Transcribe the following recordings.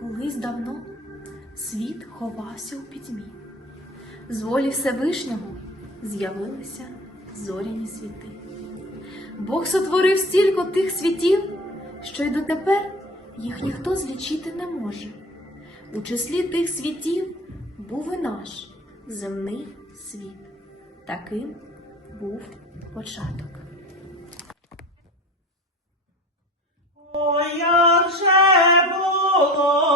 колись давно світ ховався у пітьмі. З волі Всевишнього з'явилися зоряні світи. Бог сотворив стільки тих світів, що й дотепер їх ніхто злічити не може. У числі тих світів був і наш земний світ. Таким був початок. Ой, як же було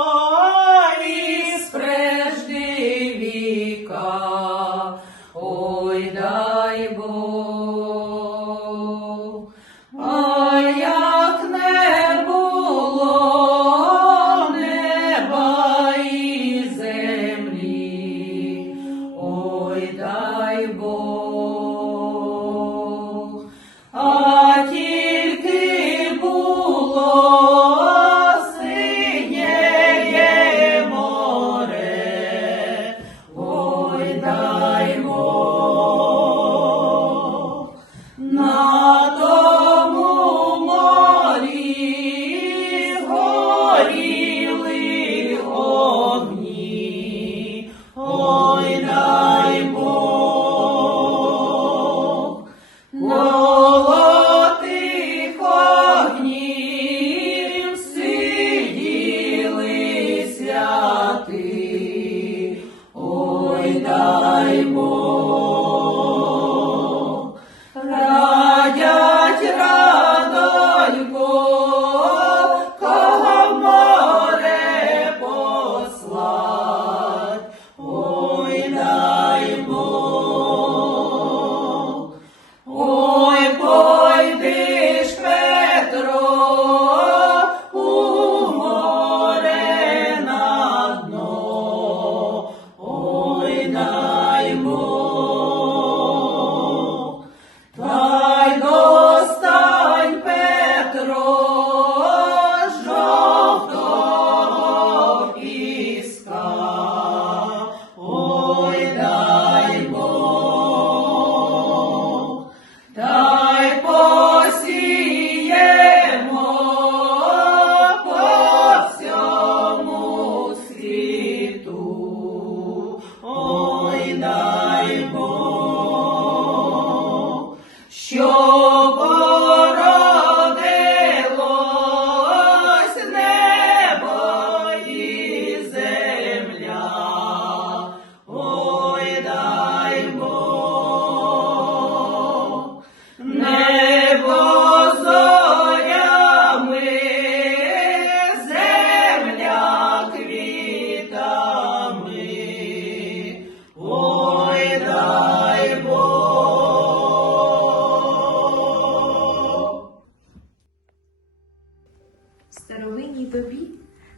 старовинній добі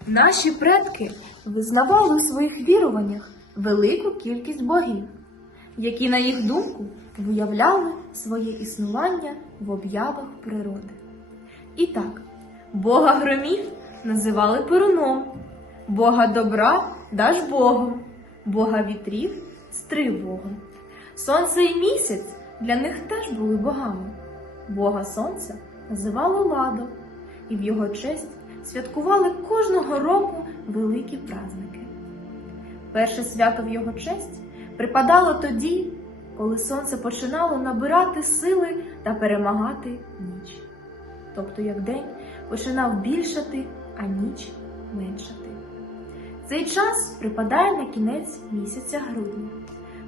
наші предки визнавали у своїх віруваннях велику кількість богів, які, на їх думку, виявляли своє існування в об'явах природи. І так, Бога громів називали Перуном, Бога добра Дажбогом, Бога вітрів Стривбогом. Сонце і місяць для них теж були богами. Бога Сонця називали Ладом, і в його честь святкували кожного року великі праздники. Перше свято в його честь припадало тоді, коли сонце починало набирати сили та перемагати ніч. Тобто, як день починав більшати, а ніч меншати. Цей час припадає на кінець місяця грудня.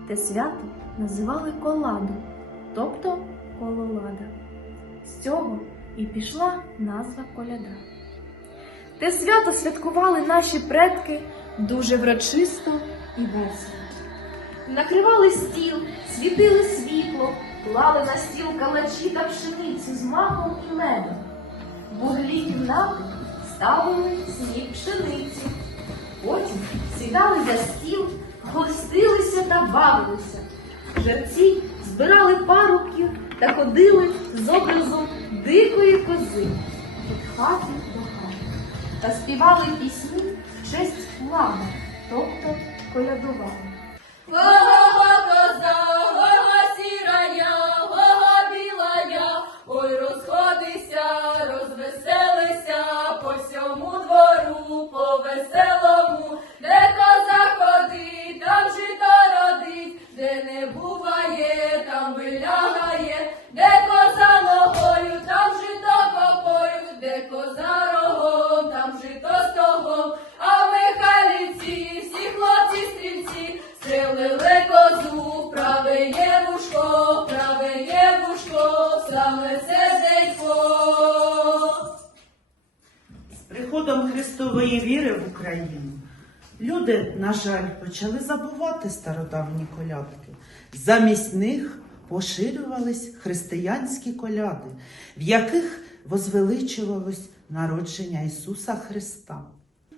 Те свято називали коладу, тобто кололада. З цього і пішла назва коляда. Те свято святкували наші предки дуже врочисто і весело. Накривали стіл, світили світло, клали на стіл калачі та пшеницю з маком і медом. В углі кімнати ставили сніг пшениці. Потім сідали за стіл, гостилися та бавилися. Жерці збирали парубків та ходили з образом дикої кози хати хати та співали пісні в честь лама, тобто колядували. Га-га-га, коза, саме серденько. З приходом Христової віри в Україну люди, на жаль, почали забувати стародавні колядки. Замість них поширювались християнські коляди, в яких возвеличувалось народження Ісуса Христа.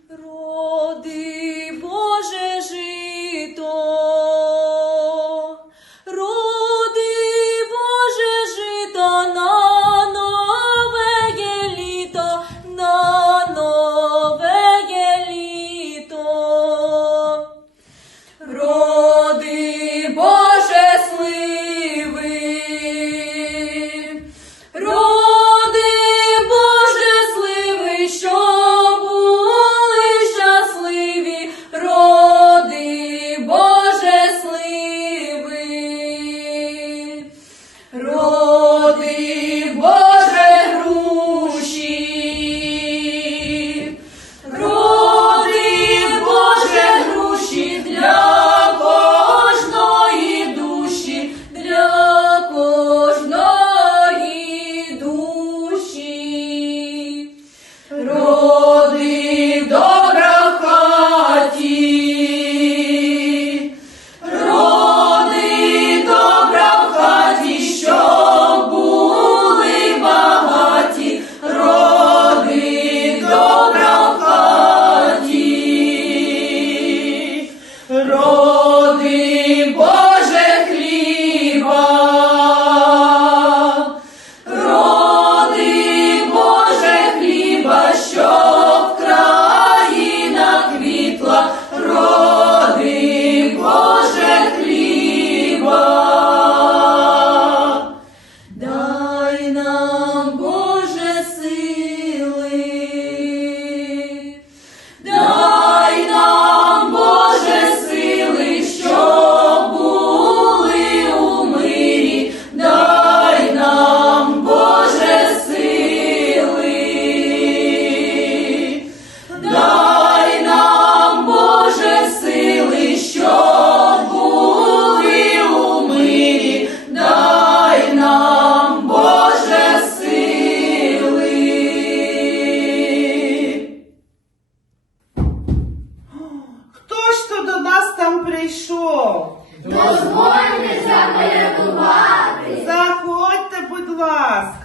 Роди Боже жито!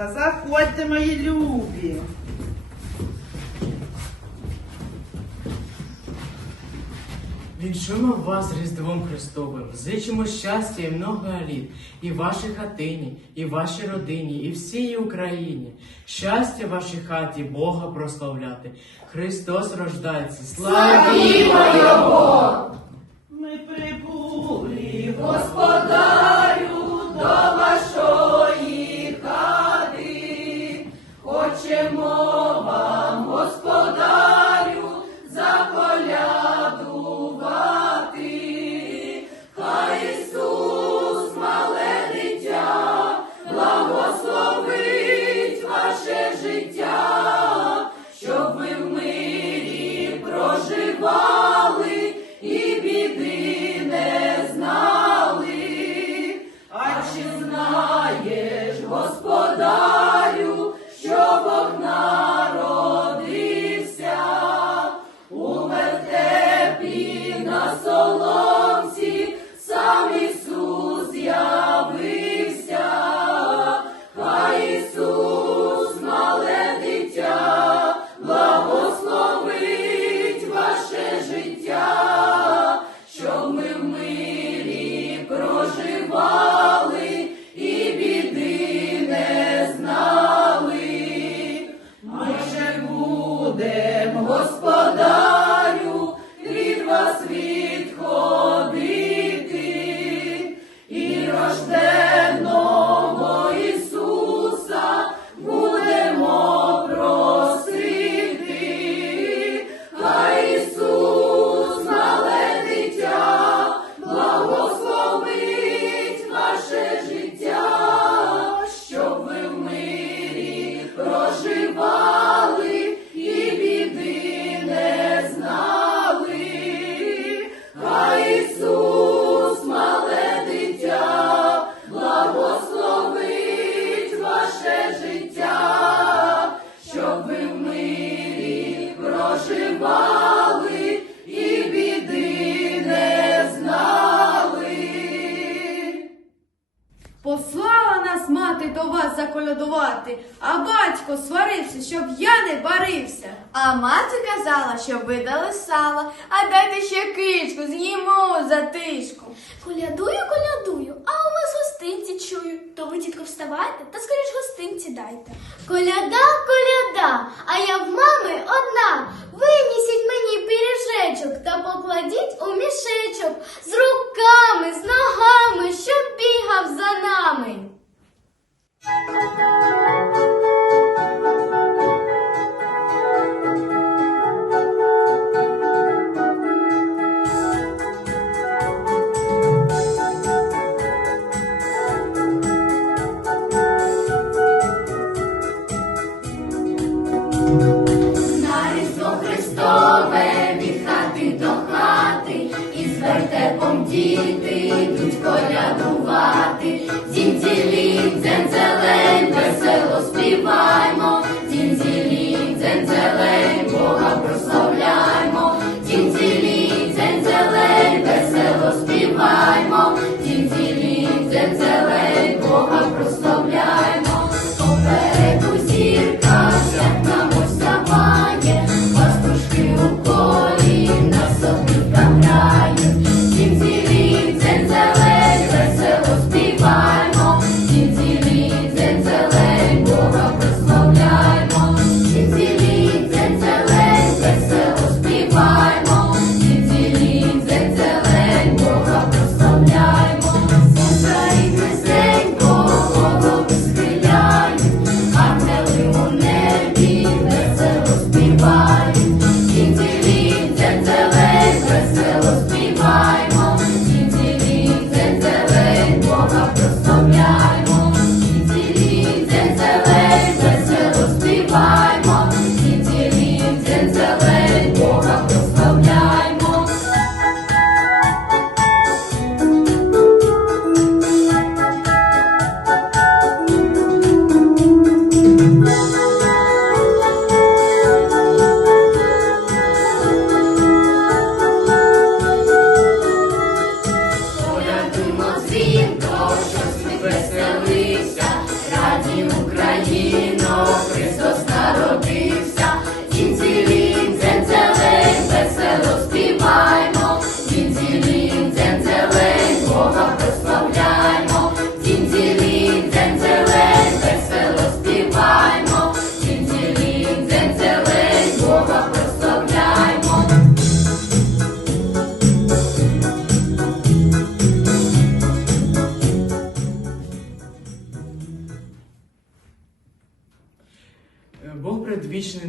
ласка, заходьте, мої любі. Віншуємо вас Різдвом Христовим, зичимо щастя і много літ і вашій хатині, і вашій родині, і всій Україні. Щастя вашій хаті Бога прославляти. Христос рождається. Славімо Його! Ми прибулі, Господа! gospel. тітко, вставайте та скоріш гостинці дайте. Коляда, коляда, а я в мами одна. Винісіть мені пиріжечок та покладіть у мішечок з руками, з ногами, щоб бігав за нами.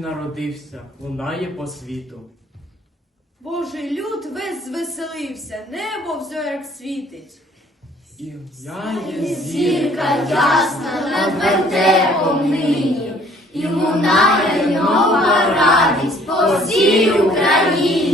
народився, лунає по світу. Божий люд весь звеселився, небо в зорях світить. І гуляє зірка ясна над вертепом нині, і лунає нова радість по всій Україні.